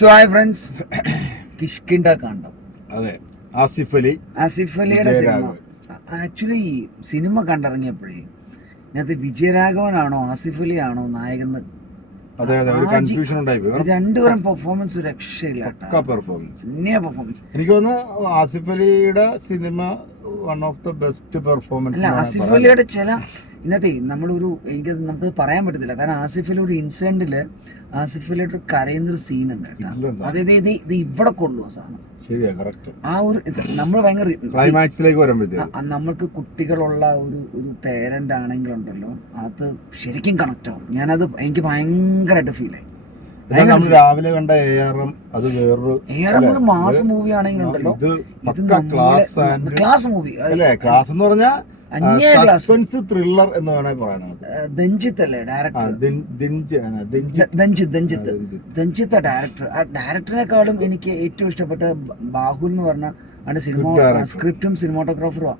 So hi friends, Kishkindha Kandam. അതെ, ആസിഫ് അലിയുടെ cinema. Actually cinema കണ്ടിറങ്ങിയപ്പോഴേ ഇതിനകത്ത് വിജയരാഘവനാണോ ആസിഫ് അലി ആണോ നായകൻ രണ്ടുപേരും പെർഫോമൻസ് രക്ഷയില്ല. പെർഫോമൻസ് എനിക്ക് തോന്നുന്നു ആസിഫ് അലിയുടെ cinema one of the best performance. അല്ല, ആസിഫ് അലിയുടെ ചില ഇന്നത്തെ നമുക്ക് പറയാൻ പറ്റത്തില്ല. കാരണം ആസിഫ് അലി ഒരു ഇൻസിഡന്റില് ആസിഫ് അലിയുടെ കരയുന്നൊരു സീൻ ഉണ്ട് കേട്ടോ. അതായത് ഇത് ഇവിടെ കൊണ്ടുപോകും സാധനം. ആ ഒരു നമ്മൾ ഭയങ്കര ക്ലൈമാക്സിലേക്ക് വരുമ്പോഴത്തേക്ക് നമ്മൾക്ക് കുട്ടികളുള്ള ഒരു പേരന്റ് ആണെങ്കിലുണ്ടല്ലോ, അത് ശരിക്കും കണക്ട് ആവും. എനിക്ക് ഭയങ്കരമായിട്ട് ഫീൽ ആയി. നമ്മൾ രാവിലെ കണ്ട ARM അത് വേറൊരു ഒരു മാസ് മൂവി ആണെങ്കിലുണ്ടല്ലോ, ക്ലാസ് മൂവി അല്ലേ? ക്ലാസ് എന്ന് പറഞ്ഞാൽ സസ്പെൻസ് ത്രില്ലർ എന്ന് വേണമെങ്കിൽ പറയാം. ദഞ്ജിത്ത് അല്ലേ ഡയറക്ടർ? ദഞ്ജിത്ത് ഡയറക്ടർ. ആ ഡയറക്ടറിനെക്കാളും എനിക്ക് ഏറ്റവും ഇഷ്ടപ്പെട്ട ബാഹുൽ എന്ന് പറഞ്ഞ സ്ക്രിപ്റ്റും സിനിമാറ്റോഗ്രാഫറുമാണ്.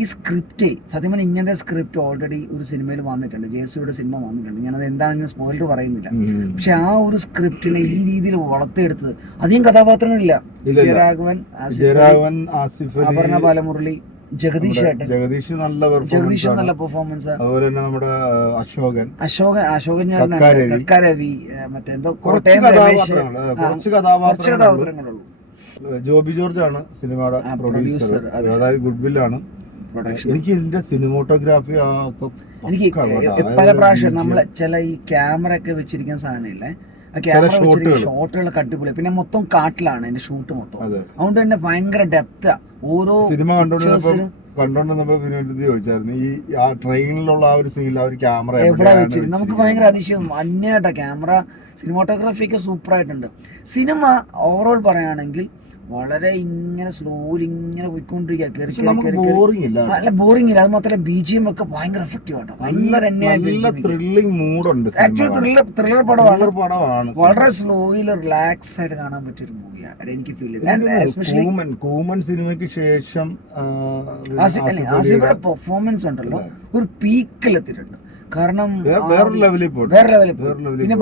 ഈ സ്ക്രിപ്റ്റ് സത്യം പറഞ്ഞാൽ ഇങ്ങനത്തെ സ്ക്രിപ്റ്റ് ഓൾറെഡി ഒരു സിനിമയിൽ വന്നിട്ടുണ്ട്. ജേസുയുടെ സിനിമ വന്നിട്ടുണ്ട്. ഞാനത് എന്താണെന്ന് സ്പോയിലർ പറയുന്നില്ല. പക്ഷെ ആ ഒരു സ്ക്രിപ്റ്റിനെ ഈ രീതിയിൽ വളർത്തിയെടുത്തത് അധികം കഥാപാത്രങ്ങളില്ല. വിജയരാഘവൻ, അപർണ ബാലമുരളി, ജഗദീഷ് നല്ല പെർഫോമൻസ്. അതുപോലെ തന്നെ നമ്മുടെ അശോകൻ കക്കാരവി, മറ്റെന്തോ കുറച്ച് കഥാപാത്രങ്ങളുള്ളൂ. ജോബി ജോർജ് ആണ് സിനിമയുടെ പ്രൊഡ്യൂസർ, അതായത് ഗുഡ്വില്ലാണ്. എനിക്ക് ഇതിന്റെ സിനിമോട്ടോഗ്രാഫി എനിക്ക് പല പ്രാവശ്യം നമ്മള് ചില ഈ ക്യാമറ ഒക്കെ വെച്ചിരിക്കുന്ന സാധനമില്ലേ, ഷോട്ടുകളൊക്കെ അടിപൊളി. പിന്നെ മൊത്തം കാട്ടിലാണ് എന്റെ ഷൂട്ട് മൊത്തം. അതുകൊണ്ട് തന്നെ ഭയങ്കര ഡെപ്താ ഓരോ സിനിമ കണ്ടോണ്ടിരുന്നപ്പോ ചോദിച്ചായിരുന്നു ഈ ആ ട്രെയിനിലുള്ള ആ ഒരു സീനിൽ ആ ഒരു ക്യാമറ എവിടെ വെച്ചിരുന്നു. നമുക്ക് ഭയങ്കര അതിശയം. അന്യായിട്ടാ ക്യാമറ, സിനിമാറ്റോഗ്രാഫി ഒക്കെ സൂപ്പർ ആയിട്ടുണ്ട്. സിനിമ ഓവറോൾ പറയുകയാണെങ്കിൽ വളരെ ഇങ്ങനെ സ്ലോലി ഇങ്ങനെ പോയിക്കൊണ്ടിരിക്കുക. നല്ല ബോറിംഗ് ഇല്ല. അത് മാത്രമല്ല BGM ഒക്കെ ഭയങ്കര എഫക്റ്റീവ് ആട്ടോ. ത്രില്ലിംഗ് മൂഡുണ്ട്. ത്രില്ലർ പടമാണ്. വളരെ സ്ലോയിൽ റിലാക്സ് ആയിട്ട് കാണാൻ പറ്റിയ ഒരു മൂവിയാണ് എനിക്ക് ഫീൽ ചെയ്തത്. കൂമൻ സിനിമയ്ക്ക് ശേഷം ആസിഫിയുടെ പെർഫോമൻസ് ഉണ്ടല്ലോ ഒരു പീക്കിലെത്തിയിട്ടുണ്ട്. കാരണം വേറെ ലെവലിൽ പിന്നെ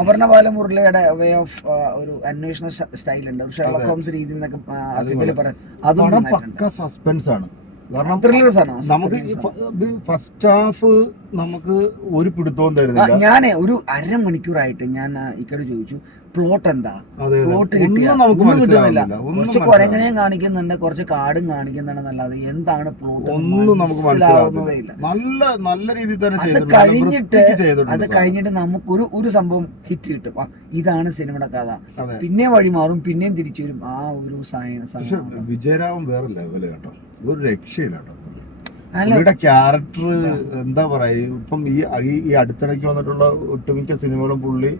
അപർണ ബാലമുരളിയുടെ വേ ഓഫ് ഒരു അന്വേഷണ സ്റ്റൈൽ ഉണ്ട്. ഷെർലക് ഹോംസ് രീതി എന്നൊക്കെ ആസിഫലി പറയാം. അതും പക്ക സസ്പെൻസ് ആണ്. കാരണം നമുക്ക് ഫസ്റ്റ് ഹാഫ് നമുക്ക് ഒരു പിടുത്തവും തരുന്നില്ല. ഞാൻ ഒരു അരമണിക്കൂറായിട്ട് ഞാൻ ഇക്കോട് ചോദിച്ചു പ്ലോട്ട് എന്താ, പ്ലോട്ട് കിട്ടുന്നില്ല. കുറച്ച് കുരങ്ങനെയും കാണിക്കുന്നുണ്ട്, കുറച്ച് കാടും കാണിക്കുന്നുണ്ടെന്നല്ലാതെ എന്താണ് പ്ലോട്ട് ഒന്നും നമുക്ക് മനസ്സിലാവുന്നതേ ഇല്ല. നല്ല രീതിയിൽ തന്നെ അത് കഴിഞ്ഞിട്ട് നമുക്ക് ഒരു സംഭവം ഹിറ്റ് കിട്ടും. ഇതാണ് സിനിമയുടെ കഥ. പിന്നെ വഴി മാറും, പിന്നെയും തിരിച്ചു വരും. ആ ഒരു വിജയരാഘവൻ വേറെ ലെവല് കേട്ടോ, ഒരു രക്ഷയില്ല കേട്ടോ. പുള്ളിയുടെ ക്യാരക്ടർ എന്താ പറയാ, ഇപ്പം ഈ അടുത്തിടയ്ക്ക് വന്നിട്ടുള്ള ഒട്ടുമിക്ക സിനിമകളും പുള്ളി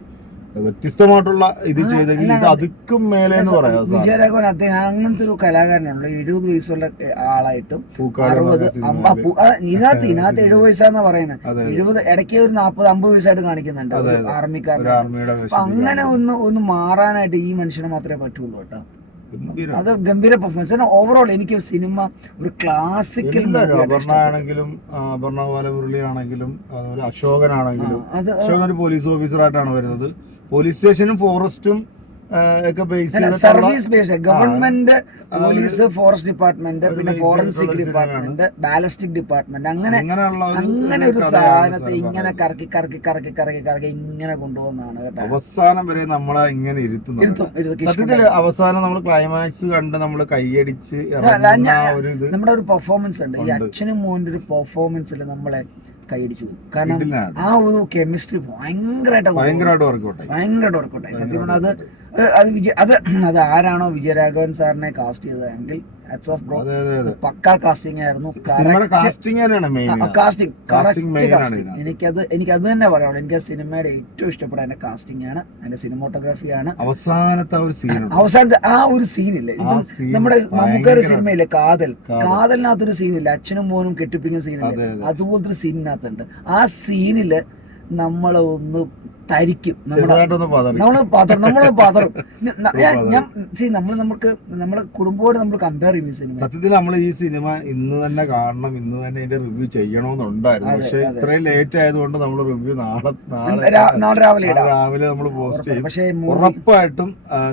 വ്യത്യസ്തമായിട്ടുള്ള ഇത് ചെയ്തെങ്കിൽ ഇത് അതുക്കും മേലെ എന്ന് പറയാം. വിജയരാഘവൻ അദ്ദേഹം അങ്ങനത്തെ ഒരു കലാകാരനാണല്ലോ. 70 വയസ്സുള്ള ആളായിട്ടും 60 ഇതിനകത്ത് 70 വയസ്സാന്നാ പറയുന്നത്. 70 ഇടയ്ക്ക് ഒരു 40-50 വയസ്സായിട്ട് കാണിക്കുന്നുണ്ട് ആർമിക്കാരൻ. അങ്ങനെ ഒന്ന് മാറാനായിട്ട് ഈ മനുഷ്യനെ മാത്രമേ പറ്റുള്ളൂ കേട്ടോ. അത് ഗംഭീര പെർഫോമൻസ്. ഓവറോൾ എനിക്ക് സിനിമ ഒരു ക്ലാസിക്കൽ ആണെങ്കിലും അപർണ ബാലമുരളി ആണെങ്കിലും അതുപോലെ അശോകനാണെങ്കിലും അശോകൻ ഒരു പോലീസ് ഓഫീസറായിട്ടാണ് വരുന്നത്. പോലീസ് സ്റ്റേഷനും ഫോറസ്റ്റും ഒക്കെ service based government police, forest department, പിന്നെ ഫോറൻസിക് ഡിപ്പാർട്ട്മെന്റ്, ബാലിസ്റ്റിക് ഡിപ്പാർട്ട്മെന്റ്, അങ്ങനെ ഒരു സാധനത്തെ ഇങ്ങനെ കറക്കി ഇങ്ങനെ കൊണ്ടുപോകുന്നതാണ് കേട്ടോ. അവസാനം വരെ നമ്മളെ ഇങ്ങനെ ഇരുത്തുന്നു. അവസാനം നമ്മൾ ക്ലൈമാക്സ് കണ്ട് നമ്മൾ കൈയടിച്ച് നമ്മുടെ ഒരു പെർഫോമൻസ് ഉണ്ട്. ഈ അച്ഛനും മോന്റെ ഒരു പെർഫോമൻസിൽ നമ്മളെ കൈയടിച്ചു. കാരണം ആ ഒരു കെമിസ്ട്രി ഭയങ്കരമായിട്ട് വർക്കൗട്ടായി. സത്യം പറഞ്ഞാൽ അത് ആരാണോ വിജയരാഘവൻ സാറിനെ കാസ്റ്റ് ചെയ്തതെങ്കിൽ പക്കാ കാസ്റ്റിംഗ് ആയിരുന്നു. എനിക്ക് അത് തന്നെ പറയാം. എനിക്ക് ആ സിനിമയുടെ ഏറ്റവും ഇഷ്ടപ്പെട്ട എന്റെ കാസ്റ്റിംഗ് ആണ്, അതിന്റെ സിനിമോട്ടോഗ്രാഫിയാണ്. അവസാനത്തെ ആ ഒരു സീനില്ലേ, നമ്മുടെ നമുക്കൊരു സിനിമയില്ലേ കാതലിനകത്തൊരു സീനില്ല, അച്ഛനും മോനും കെട്ടിപ്പിക്കുന്ന സീനില്ലേ, അതുപോലത്തെ ഒരു സീനിനകത്തുണ്ട്. ആ സീനില് നമ്മൾ ഒന്ന് തരിക്കും ചെറുതായിട്ടൊന്ന് പതറി. നമ്മള് പതറും. ഞാൻ നമ്മുടെ കുടുംബത്തോട് നമ്മൾ കമ്പയർ ചെയ്യും ഈ സിനിമ. സത്യത്തിൽ നമ്മൾ ഈ സിനിമ ഇന്ന് തന്നെ കാണണം, ഇന്ന് തന്നെ ഇതിന്റെ റിവ്യൂ ചെയ്യണമെന്നുണ്ടായിരുന്നു. പക്ഷെ ഇത്രയും ലേറ്റ് ആയതുകൊണ്ട് നമ്മൾ റിവ്യൂ നാളെ രാവിലെ നമ്മൾ പോസ്റ്റ് ചെയ്യും. പക്ഷേ ഉറപ്പായിട്ടും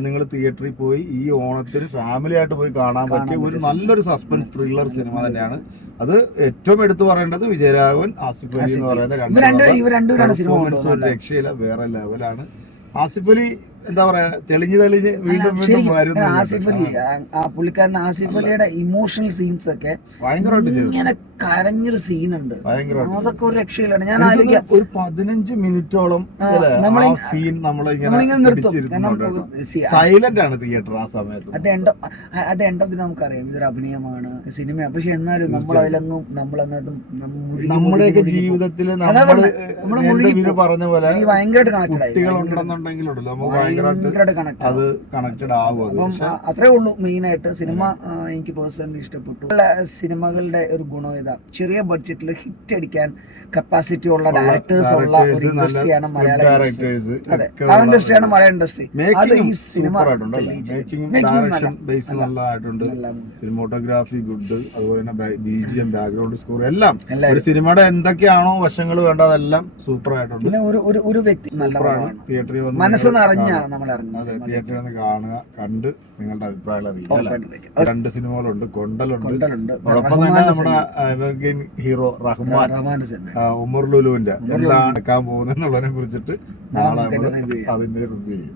നിങ്ങൾ തിയേറ്ററിൽ പോയി ഈ ഓണത്തിന് ഫാമിലി ആയിട്ട് പോയി കാണാൻ പറ്റിയ ഒരു നല്ലൊരു സസ്പെൻസ് ത്രില്ലർ സിനിമ തന്നെയാണ്. അത് ഏറ്റവും എടുത്തു പറയേണ്ടത് വിജയരാഘവൻ, ആസിഫ് അലി എന്ന് പറയുന്ന പെർഫോമൻസ് ഒരു രക്ഷയില്ല, വേറെ ലെവലാണ്. ആസിഫ് അലി എന്താ പറയാ, തെളിഞ്ഞ് വീണ്ടും വരുന്നു. ആസിഫ് അലി, പുള്ളിക്കാരൻ ആസിഫ് അലിയുടെ ഇമോഷണൽ സീൻസ് ഒക്കെ ഭയങ്കരമായിട്ട് ഇങ്ങനെ കരഞ്ഞൊരു സീനുണ്ട്, അതൊക്കെ ഒരു രക്ഷയിലാണ്. ഞാൻ ഒരു 15 മിനിറ്റോളം സീൻ സൈലന്റ് ആണ് തിയേറ്റർ ആ സമയത്ത്. അത് എൻഡത്തിന് നമുക്കറിയാം ഇതൊരു അഭിനയമാണ്, സിനിമയാണ്. പക്ഷെ എന്നാലും നമ്മളതിലൊന്നും നമ്മുടെയൊക്കെ ജീവിതത്തിൽ നമ്മൾ പറഞ്ഞ പോലെ ഭയങ്കരമായിട്ട് കണക്റ്റഡ് കുട്ടികളുണ്ടെന്നുണ്ടെങ്കിലുണ്ടല്ലോ നമുക്ക് അത് കണക്റ്റഡ് ആവും. അത്രേ ഉള്ളൂ മെയിൻ ആയിട്ട്. സിനിമ എനിക്ക് പേഴ്സണലി ഇഷ്ടപ്പെട്ടു. സിനിമകളുടെ ഒരു ഗുണം ഇതാ, ചെറിയ ബഡ്ജറ്റിൽ ഹിറ്റ് അടിക്കാൻ കപ്പാസിറ്റി ഉള്ള ഡയറക്ടേഴ്സ് ഉള്ള ഒരു ഇൻഡസ്ട്രിയാണ് മലയാള ഇൻഡസ്ട്രി. അതെ, ആ ഇൻഡസ്ട്രിയാണ് മലയാള ഇൻഡസ്ട്രി. അത് ഈ സിനിമ സിനിമോട്ടോഗ്രാഫി ഗുഡ്, അതുപോലെ തന്നെ BGM, ബാക്ക്ഗ്രൗണ്ട് സ്കോർ എല്ലാം ഒരു സിനിമയുടെ എന്തൊക്കെയാണോ വശങ്ങൾ വേണ്ട അതെല്ലാം സൂപ്പർ ആയിട്ടുണ്ട്. പിന്നെ ഒരു വ്യക്തി തിയേറ്ററിൽ വന്ന് മനസ്സ് നിറഞ്ഞ നമ്മൾ അതെ തിയേറ്ററിൽ വന്ന് കാണുക, കണ്ട് നിങ്ങളുടെ അഭിപ്രായങ്ങൾ അറിയിക്കുക. 2 സിനിമകളുണ്ട്, കൊണ്ടലുണ്ട്, ഒപ്പം തന്നെ നമ്മുടെ എവർഗ്രീൻ ഹീറോ റഹ്മാൻ ഉമർ ലുലുവിന്റെ എന്താണ് നടക്കാൻ പോകുന്നതിനെ കുറിച്ചിട്ട് നാളെ അതിന്റെ റിവ്യൂ ചെയ്യും.